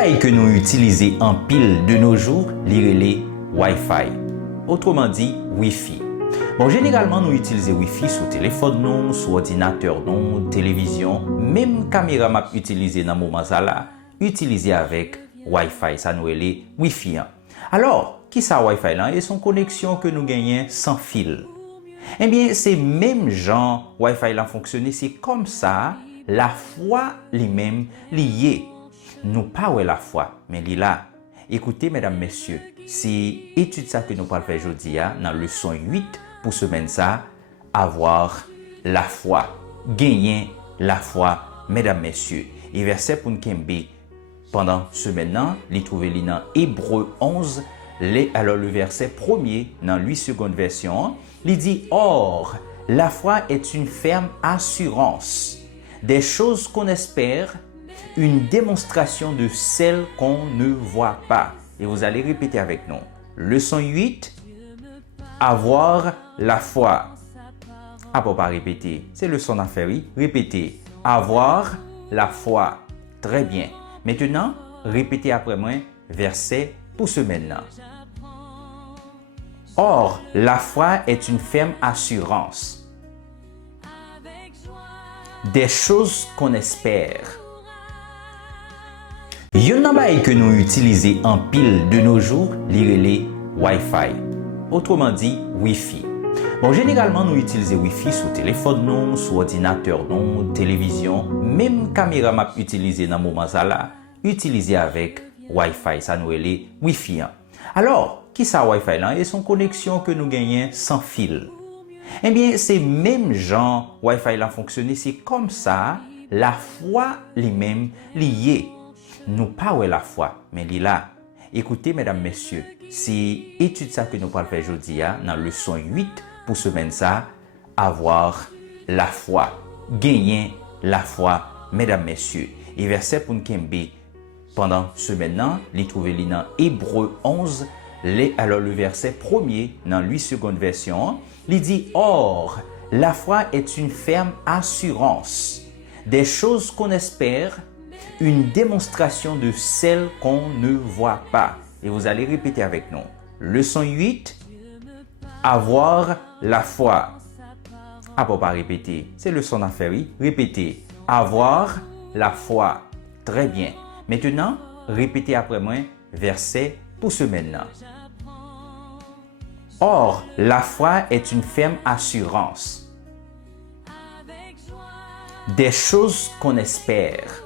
bagay que nous utilisons en pile de nos jours, les Wi-Fi. Autrement dit, Wi-Fi. Bon, généralement, nous utilisons Wi-Fi sur téléphone, non, sur ordinateur, non, télévision, même caméra m'a utilisé dans le moment là, utilisé avec Wi-Fi, ça nous est Wi-Fi. Alors, qui ça Wi-Fi là et son connexion que nous gagnons sans fil? Eh bien, c'est même genre Wi-Fi là fonctionner, c'est comme ça, la foi lui-même liée. Nous pas la foi, mais là. Écoutez, mesdames, messieurs, c'est étude ça que nous parlons faire aujourd'hui dans leçon 8 pour semaine ça, avoir la foi, gagner la foi, mesdames, messieurs. Et verset pour nous pendant semaine là, les trouver dans Hébreux 11, alors le verset premier dans 8 secondes version, il dit or la foi est une ferme assurance des choses qu'on espère, une démonstration de celles qu'on ne voit pas. Et vous allez répéter avec nous. Leçon 8, avoir la foi. Ah, pour pas répéter, c'est leçon d'affaires. Répétez, avoir la foi. Très bien. Maintenant, répétez après moi, verset pour semaine-là. Or, la foi est une ferme assurance des choses qu'on espère. Yon nan bagay que nous utilisons en pile de nos jours, les Wi-Fi. Autrement dit, Wi-Fi. Bon, généralement, nous utilisons Wi-Fi sur téléphone, non, sur ordinateur, non, télévision, même caméra m'a utilisé dans le moment là, utilisé avec Wi-Fi, ça nous est Wi-Fi. Alors, qui ça Wi-Fi là et son connexion que nous gagnons sans fil? Eh bien, c'est même genre Wi-Fi là fonctionner, c'est comme ça, la foi lui-même liée. Nous pas la foi, mais là. Écoutez, mesdames, messieurs, c'est étude ça que nous parlons faire aujourd'hui dans leçon 8 pour semaine ça, avoir la foi, gagner la foi, mesdames, messieurs. Et verset pour nous pendant semaine là, les trouver dans Hébreux 11, alors le verset premier dans 8 secondes version, il dit or la foi est une ferme assurance des choses qu'on espère, une démonstration de celles qu'on ne voit pas. Et vous allez répéter avec nous. Leçon 8, avoir la foi. Ah, pour pas répéter, c'est leçon d'affaires. Répétez, avoir la foi. Très bien. Maintenant, répétez après moi, verset pour semaine-là. Or, la foi est une ferme assurance des choses qu'on espère,